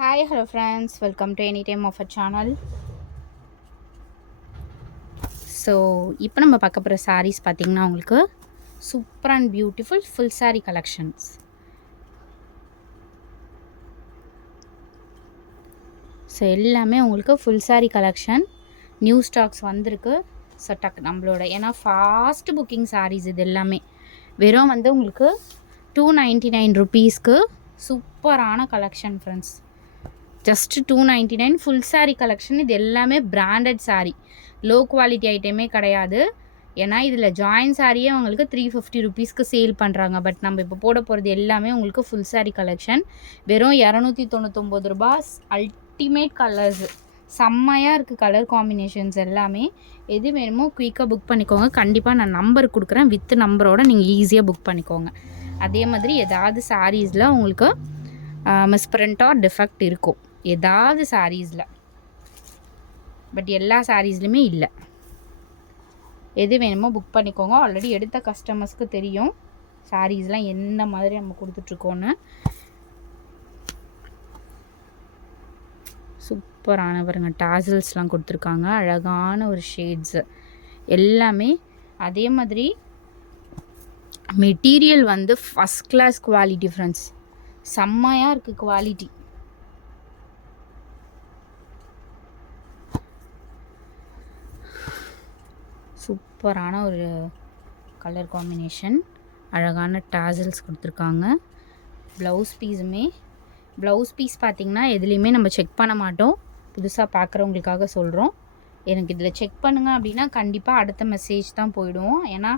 Hi, hello friends, welcome to Anytime Offer channel. So இப்போ நம்ம பார்க்க போகிற sarees பார்த்திங்கன்னா உங்களுக்கு super and beautiful full saree collections. So எல்லாமே உங்களுக்கு full saree collection new stocks வந்திருக்கு. ஸோ நம்மளோட ஏன்னா ஃபாஸ்ட் புக்கிங் sarees இது எல்லாமே வெறும் வந்து உங்களுக்கு 299 ருபீஸ்க்கு சூப்பரான collection friends. Just 299 full saree collection. இது எல்லாமே பிராண்டட் saree, லோ குவாலிட்டி ஐட்டமே கிடையாது. ஏன்னா இதில் ஜாயின் சாரியே உங்களுக்கு 350 ருபீஸ்க்கு சேல் பண்ணுறாங்க. பட் நம்ம இப்போ போட போகிறது எல்லாமே உங்களுக்கு ஃபுல் saree கலெக்ஷன். வெறும் 299 ரூபா. அல்டிமேட் கலர்ஸு செம்மையாக இருக்குது. கலர் காம்பினேஷன்ஸ் எல்லாமே எது வேணுமோ குயிக்காக புக் பண்ணிக்கோங்க. கண்டிப்பாக நான் நம்பர் கொடுக்குறேன், வித் நம்பரோட நீங்கள் ஈஸியாக புக் பண்ணிக்கோங்க. அதே மாதிரி ஏதாவது சாரீஸில் உங்களுக்கு மிஸ்பிரிண்ட்டாக டிஃபெக்ட் இருக்கும் ஏதாவது சாரீஸில், பட் எல்லா சாரீஸ்லையுமே இல்லை. எது வேணுமோ புக் பண்ணிக்கோங்க. ஆல்ரெடி எடுத்த கஸ்டமர்ஸ்க்கு தெரியும் சாரீஸ்லாம் எந்த மாதிரி நம்ம கொடுத்துட்ருக்கோன்னு. சூப்பரான பாருங்க டாசல்ஸ்லாம் கொடுத்துருக்காங்க, அழகான ஒரு ஷேட்ஸு எல்லாமே. அதே மாதிரி மெட்டீரியல் வந்து ஃபஸ்ட் கிளாஸ் குவாலிட்டி ஃப்ரெண்ட்ஸ், செம்மையாக இருக்குது குவாலிட்டி. சூப்பரான ஒரு கலர் காம்பினேஷன், அழகான டாசல்ஸ் கொடுத்துருக்காங்க. ப்ளவுஸ் பீஸ் பார்த்திங்கன்னா எதுலேயுமே நம்ம செக் பண்ண மாட்டோம். புதுசாக பார்க்குறவங்களுக்காக சொல்கிறோம். எனக்கு இதில் செக் பண்ணுங்கள் அப்படின்னா கண்டிப்பாக அடுத்த மெசேஜ் தான் போயிடுவோம். ஏன்னா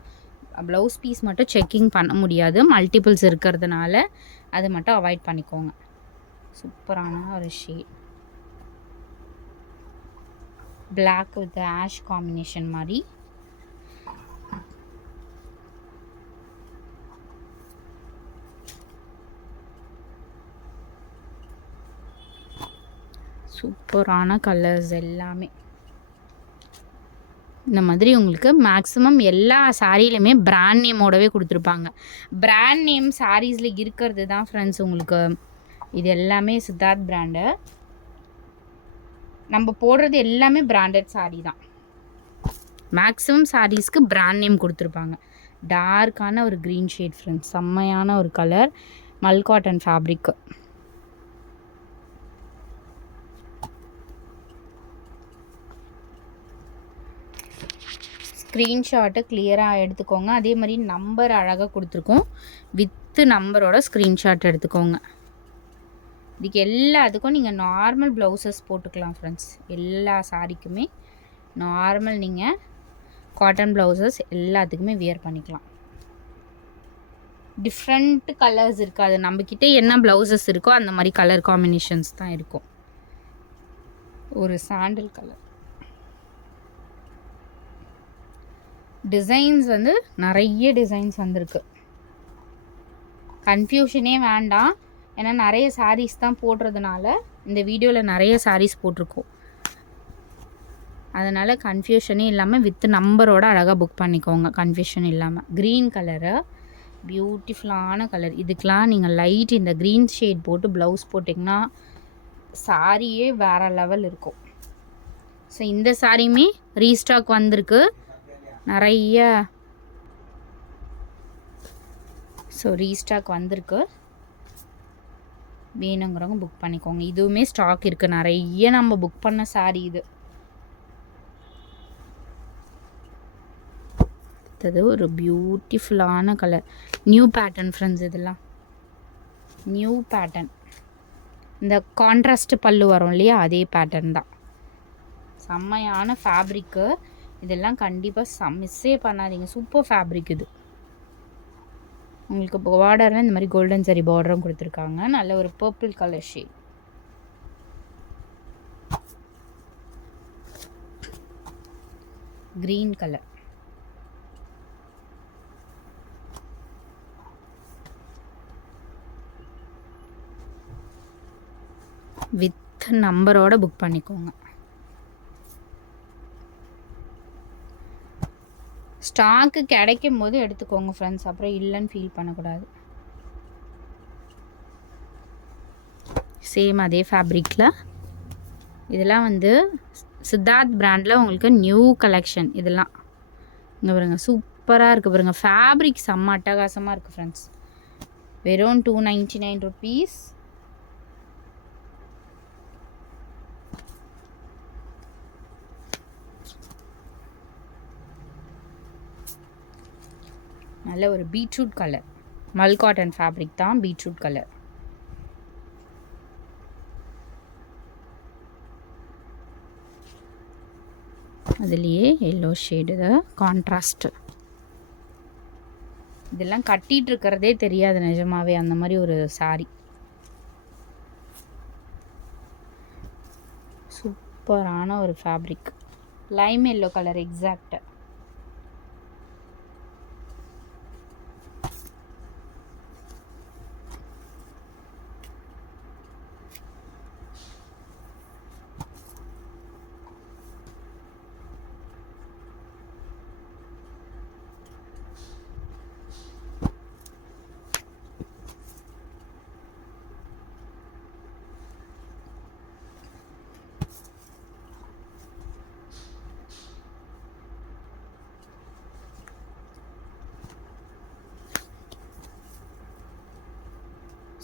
ப்ளவுஸ் பீஸ் மட்டும் செக்கிங் பண்ண முடியாது, மல்டிபிள்ஸ் இருக்கிறதுனால அதை மட்டும் அவாய்ட் பண்ணிக்கோங்க. சூப்பரான ஒரு shade, black with ash combination மாதிரி. சூப்பரான கலர்ஸ் எல்லாமே. இந்த மாதிரி உங்களுக்கு மேக்ஸிமம் எல்லா சாரீலையுமே பிராண்ட் நேமோடவே கொடுத்துருப்பாங்க. பிராண்ட் நேம் சாரீஸில் இருக்கிறது தான் ஃப்ரெண்ட்ஸ் உங்களுக்கு. இது எல்லாமே சித்தார்த் பிராண்டு. நம்ம போடுறது எல்லாமே பிராண்டட் சாரீ தான். மேக்ஸிமம் சாரீஸ்க்கு பிராண்ட் நேம் கொடுத்துருப்பாங்க. டார்க்கான ஒரு க்ரீன் ஷேட் ஃப்ரெண்ட்ஸ், செம்மையான ஒரு கலர், மல் காட்டன் ஃபேப்ரிக்கு. ஸ்க்ரீன்ஷாட்டை கிளியராக எடுத்துக்கோங்க. அதே மாதிரி நம்பர் அழகாக கொடுத்துருக்கோம், வித்து நம்பரோட ஸ்க்ரீன்ஷாட் எடுத்துக்கோங்க. இதுக்கு எல்லாத்துக்கும் நீங்கள் நார்மல் ப்ளவுசஸ் போட்டுக்கலாம் ஃப்ரெண்ட்ஸ். எல்லா சாரிக்குமே நார்மல் நீங்கள் காட்டன் ப்ளவுசஸ் எல்லாத்துக்குமே வியர் பண்ணிக்கலாம். டிஃப்ரெண்ட் கலர்ஸ் இருக்காது, நம்மக்கிட்ட என்ன ப்ளவுசஸ் இருக்கோ அந்த மாதிரி கலர் காம்பினேஷன்ஸ் தான் இருக்கும். ஒரு சாண்டில் கலர் டிசைன்ஸ் வந்து நிறைய டிசைன்ஸ் வந்திருக்கு. கன்ஃபியூஷனே வேண்டாம், ஏன்னா நிறைய சாரீஸ் தான் போடுறதுனால இந்த வீடியோவில் நிறைய சாரீஸ் போட்டிருக்கோம். அதனால் கன்ஃபியூஷனே இல்லாமல் வித் நம்பரோட அழகாக புக் பண்ணிக்கோங்க, கன்ஃபியூஷன் இல்லாமல். க்ரீன் கலரு பியூட்டிஃபுல்லான கலர். இதுக்கெலாம் நீங்கள் லைட் இந்த க்ரீன் ஷேட் போட்டு ப்ளவுஸ் போட்டிங்கன்னா சாரியே வேறு லெவல் இருக்கும். ஸோ இந்த சாரியுமே ரீஸ்டாக் வந்திருக்கு நிறைய. ஸோ ரீஸ்டாக் வந்திருக்கு, வேணுங்கிறவங்க புக் பண்ணிக்கோங்க. இதுவுமே ஸ்டாக் இருக்குது நிறைய, நம்ம புக் பண்ண சாரீ இது. அடுத்தது ஒரு பியூட்டிஃபுல்லான கலர், நியூ பேட்டர்ன் ஃப்ரெண்ட்ஸ். இதெல்லாம் நியூ பேட்டர்ன், இந்த கான்ட்ராஸ்ட் பல்லு வரும் இல்லையா, அதே பேட்டர்ன் தான். செம்மையான ஃபேப்ரிக்கு இதெல்லாம், கண்டிப்பாக மிஸ்ஸே பண்ணாதீங்க. சூப்பர் ஃபேப்ரிக் இது. உங்களுக்கு பார்டரில் இந்த மாதிரி கோல்டன் சரி பார்டரும் கொடுத்துருக்காங்க. நல்ல ஒரு purple colour shade. Green colour, with நம்பரோட புக் பண்ணிக்கோங்க. ஸ்டாக்கு கிடைக்கும் போது எடுத்துக்கோங்க ஃப்ரெண்ட்ஸ், அப்புறம் இல்லைன்னு ஃபீல் பண்ணக்கூடாது. சேம் அதே ஃபேப்ரிக்கில். இதெல்லாம் வந்து சித்தார்த் பிராண்டில் உங்களுக்கு நியூ கலெக்ஷன். இதெல்லாம் இங்கே பாருங்கள், சூப்பராக இருக்குது பாருங்கள். ஃபேப்ரிக் செம்ம அட்டகாசமாக இருக்குது ஃப்ரெண்ட்ஸ். வெறும் 299 rupees. நல்ல ஒரு பீட்ரூட் கலர், மல் காட்டன் ஃபேப்ரிக் தான், பீட்ரூட் கலர். அதுலேயே எல்லோ ஷேடு கான்ட்ராஸ்ட்டு. இதெல்லாம் கட்டிகிட்டு இருக்கிறதே தெரியாது நிஜமாவே, அந்த மாதிரி ஒரு சாரி. சூப்பரான ஒரு fabric, lime yellow colour exact.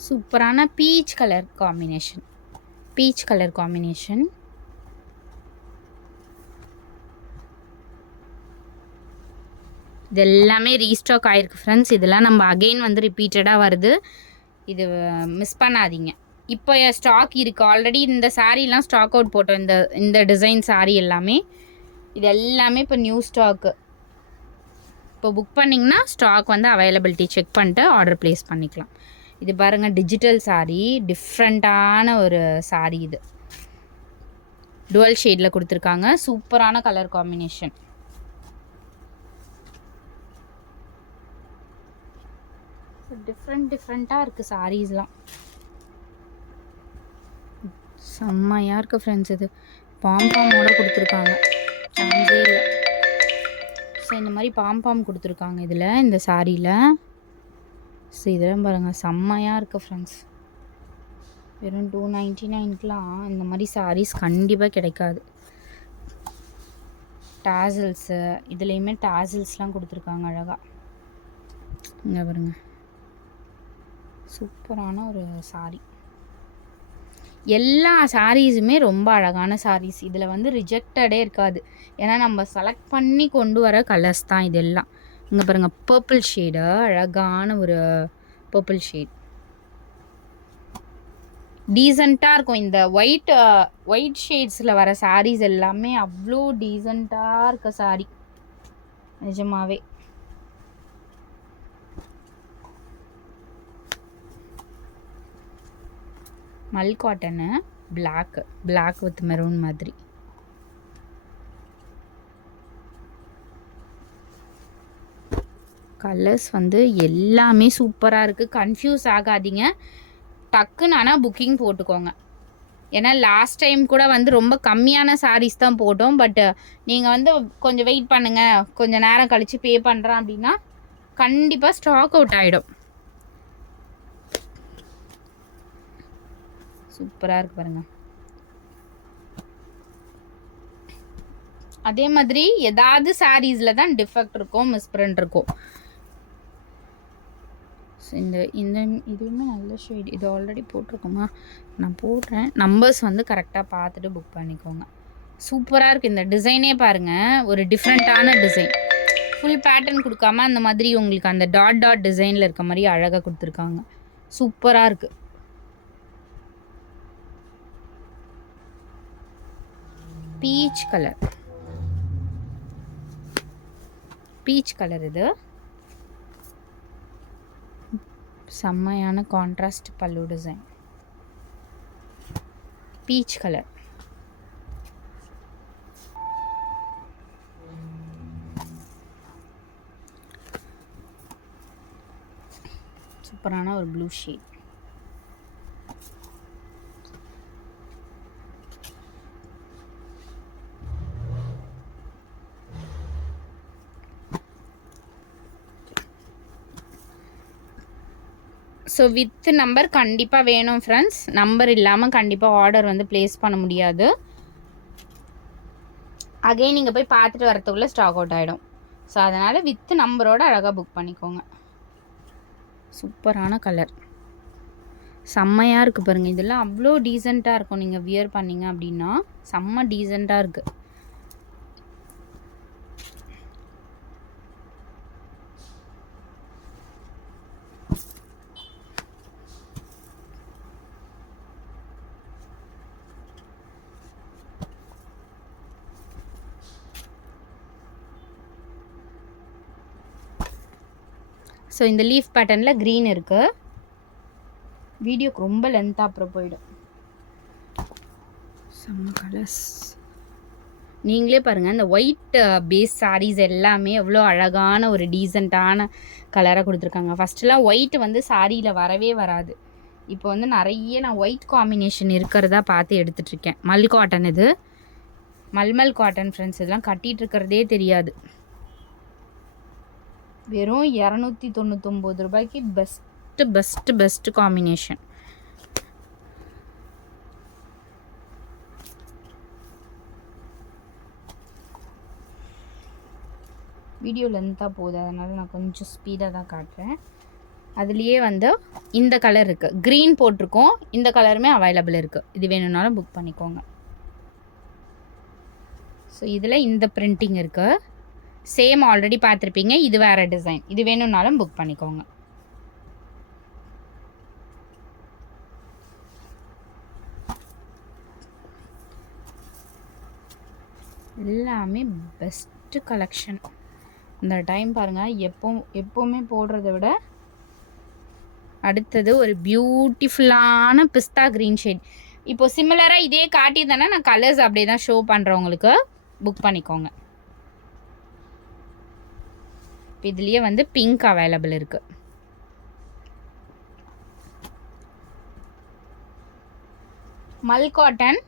சூப்பரான peach colour combination, peach colour combination. இது எல்லாமே ரீஸ்டாக் ஆகிருக்கு ஃப்ரெண்ட்ஸ். இதெல்லாம் நம்ம அகெயின் வந்து ரிப்பீட்டடாக வருது, இது மிஸ் பண்ணாதீங்க. இப்போ ஸ்டாக் இருக்குது ஆல்ரெடி. இந்த சாரீலாம் ஸ்டாக் அவுட் போட்டோம், இந்த டிசைன் சாரீ எல்லாமே. இது எல்லாமே இப்போ நியூ ஸ்டாக்கு. இப்போ புக் பண்ணிங்கன்னா ஸ்டாக் வந்து அவைலபிலிட்டி செக் பண்ணிட்டு ஆர்டர் ப்ளேஸ் பண்ணிக்கலாம். இது பாருங்கள், டிஜிட்டல் சாரீ, டிஃப்ரெண்ட்டான ஒரு சாரீ. இது டுவல் ஷேடில் கொடுத்துருக்காங்க, சூப்பரான கலர் காம்பினேஷன். டிஃப்ரெண்ட்டாக இருக்குது சாரீஸ்லாம், செம்மையாக இருக்குது ஃப்ரெண்ட்ஸ். இது பாம்பாமோட கொடுத்துருக்காங்க, சான்ஸே இல்லை. ஸோ இந்த மாதிரி பாம்பாம் கொடுத்துருக்காங்க இதில், இந்த சாரியில். ஸோ இதெல்லாம் பாருங்கள், செம்மையாக இருக்குது ஃப்ரெண்ட்ஸ். வெறும் 299க்குலாம் இந்த மாதிரி சாரீஸ் கண்டிப்பாக கிடைக்காது. டாசல்ஸு, இதுலேயுமே டாசல்ஸ்லாம் கொடுத்துருக்காங்க அழகாக. இங்கே பாருங்க, சூப்பரான ஒரு சாரீ. எல்லா சாரீஸுமே ரொம்ப அழகான சாரீஸ். இதில் வந்து ரிஜெக்டடே இருக்காது, ஏன்னா நம்ம செலக்ட் பண்ணி கொண்டு வர கலர்ஸ் தான் இதெல்லாம். இங்கே பாருங்கள், பர்பிள் ஷேடு, அழகான ஒரு பர்பிள் ஷேட், டீசெண்டாக இருக்கும். இந்த ஒயிட் ஷேட்ஸில் வர சாரீஸ் எல்லாமே அவ்வளோ டீசெண்டாக இருக்க சாரீ நிஜமாவே. மல் காட்டனு, பிளாக் வித் மெரூன் மாதிரி. கலர்ஸ் வந்து எல்லாமே சூப்பராக இருக்குது. கன்ஃபியூஸ் ஆகாதீங்க, டக்குன்னு ஆனால் புக்கிங் போட்டுக்கோங்க. ஏன்னா லாஸ்ட் டைம் கூட வந்து ரொம்ப கம்மியான சாரீஸ் தான் போட்டோம். பட் நீங்கள் வந்து கொஞ்சம் வெயிட் பண்ணுங்கள், கொஞ்சம் நேரம் கழித்து பே பண்ணுறேன் அப்படின்னா கண்டிப்பாக ஸ்டாக் அவுட் ஆகிடும். சூப்பராக இருக்குது பாருங்கள். அதே மாதிரி ஏதாவது சாரீஸில் தான் டிஃபெக்ட் இருக்கும், மிஸ்பிரிண்ட் இருக்கும். இந்த இதுவுமே நல்ல ஷேட். இது ஆல்ரெடி போட்டிருக்கோமா, நான் போடுறேன். நம்பர்ஸ் வந்து கரெக்டாக பார்த்துட்டு புக் பண்ணிக்கோங்க. சூப்பராக இருக்குது இந்த டிசைனே பாருங்கள், ஒரு டிஃப்ரெண்ட்டான டிசைன். ஃபுல் பேட்டர்ன் கொடுக்காம அந்த மாதிரி உங்களுக்கு அந்த டாட் டிசைனில் இருக்க மாதிரி அழகாக கொடுத்துருக்காங்க. சூப்பராக இருக்குது. பீச் கலர் இது செம்மையான கான்ட்ராஸ்ட் பல்லு டிசைன், பீச் கலர். சூப்பரான ஒரு blue shade. So with number கண்டிப்பாக வேணும் ஃப்ரெண்ட்ஸ். நம்பர் இல்லாமல் கண்டிப்பாக ஆர்டர் வந்து ப்ளேஸ் பண்ண முடியாது. அகைன் நீங்கள் போய் பார்த்துட்டு வரத்துக்குள்ளே ஸ்டாக் அவுட் ஆகிடும். ஸோ அதனால் வித் நம்பரோட அழகாக புக் பண்ணிக்கோங்க. சூப்பரான கலர், செம்மையாக இருக்குது பாருங்கள். இதெல்லாம் அவ்வளோ டீசெண்டாக இருக்கும். நீங்கள் வியர் பண்ணிங்க அப்படின்னா செம்ம டீசெண்டாக இருக்குது. ஸோ இந்த லீஃப் பேட்டர்னில் க்ரீன் இருக்குது. வீடியோக்கு ரொம்ப லென்த்தாக அப்புறம் போயிடும். செம்ம கலர்ஸ். நீங்களே பாருங்கள், இந்த ஒயிட் பேஸ் சாரீஸ் எல்லாமே எவ்வளோ அழகான ஒரு டீசெண்டான கலராக கொடுத்துருக்காங்க. ஃபஸ்ட்டெலாம் ஒயிட் வந்து சாரியில் வரவே வராது. இப்போ வந்து நிறைய நான் ஒயிட் காம்பினேஷன் இருக்கிறதா பார்த்து எடுத்துகிட்ருக்கேன். மல் காட்டன், இது மல்மல் காட்டன் ஃப்ரெண்ட்ஸ். இதெல்லாம் கட்டிகிட்டு இருக்கிறதே தெரியாது. வெறும் 299 ரூபாய்க்கு பெஸ்ட்டு காம்பினேஷன். வீடியோ லென்த்தாக போகுது, அதனால் நான் கொஞ்சம் ஸ்பீடாக தான் காட்டுறேன். அதுலேயே வந்து இந்த கலர் இருக்குது, க்ரீன் போட்டிருக்கோம். இந்த கலருமே அவைலபிள் இருக்குது. இது வேணும்னாலும் புக் பண்ணிக்கோங்க. ஸோ இதில் இந்த பிரிண்டிங் இருக்குது. சேம் ஆல்ரெடி பார்த்துருப்பீங்க. இது வேறு டிசைன். இது வேணும்னாலும் புக் பண்ணிக்கோங்க. எல்லாமே பெஸ்ட்டு கலெக்ஷன். இந்த டைம் பாருங்கள், எப்போவுமே போடுறத விட அடுத்தது ஒரு பியூட்டிஃபுல்லான பிஸ்தா க்ரீன் ஷேட். இப்போ சிமிலராக இதே காட்டி தானே நான் கலர்ஸ் அப்படியே தான் ஷோ பண்ணுறவங்களுக்கு புக் பண்ணிக்கோங்க. இதுலேயே வந்து பிங்க் அவைலபிள் இருக்குது. மல் காட்டன்,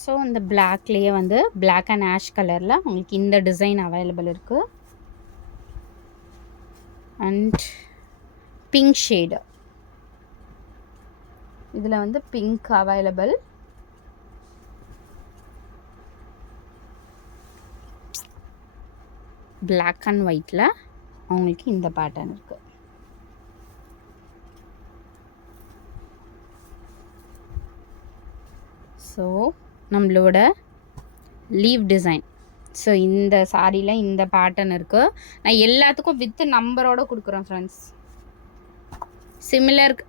ஸோ இந்த பிளாக்லேயே வந்து பிளாக் அண்ட் ஆஷ் கலரில் உங்களுக்கு இந்த டிசைன் அவைலபிள் இருக்குது. அண்ட் பிங்க் ஷேடு, இதில் வந்து பிங்க் அவைலபிள். பிளாக் அண்ட் ஒயிட்டில் அவங்களுக்கு இந்த பேட்டர்ன் இருக்குது. ஸோ நம்மளோட லீவ் டிசைன். ஸோ இந்த சாரியில் இந்த பேட்டர்ன் இருக்குது. நான் எல்லாத்துக்கும் வித் நம்பரோடு கொடுக்குறேன் ஃப்ரெண்ட்ஸ்.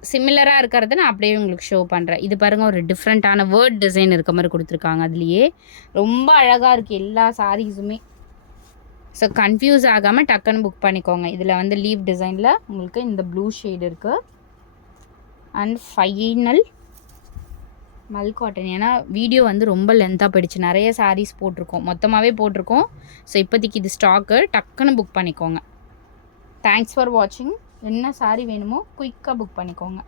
சிமிலராக இருக்கிறத நான் அப்படியே உங்களுக்கு ஷோ பண்ணுறேன். இது பாருங்கள், ஒரு டிஃப்ரெண்ட்டான வேர்ட் டிசைன் இருக்க மாதிரி கொடுத்துருக்காங்க. அதுலேயே ரொம்ப அழகாக இருக்குது எல்லா சாரீஸுமே. ஸோ கன்ஃபியூஸ் ஆகாமல் டக்குன்னு புக் பண்ணிக்கோங்க. இதில் வந்து லீவ் டிசைனில் உங்களுக்கு இந்த ப்ளூ ஷேடு இருக்குது. And final Mal cotton. ஏன்னா வீடியோ வந்து ரொம்ப லென்த்தாக போயிடுச்சு. நிறைய சாரீஸ் போட்டிருக்கோம், மொத்தமாகவே போட்டிருக்கோம். ஸோ இப்போதைக்கு இது ஸ்டாக்கு, டக்குன்னு புக் பண்ணிக்கோங்க. தேங்க்ஸ் ஃபார் வாட்சிங். என்ன சாரீ வேணுமோ குயிக்காக புக் பண்ணிக்கோங்க.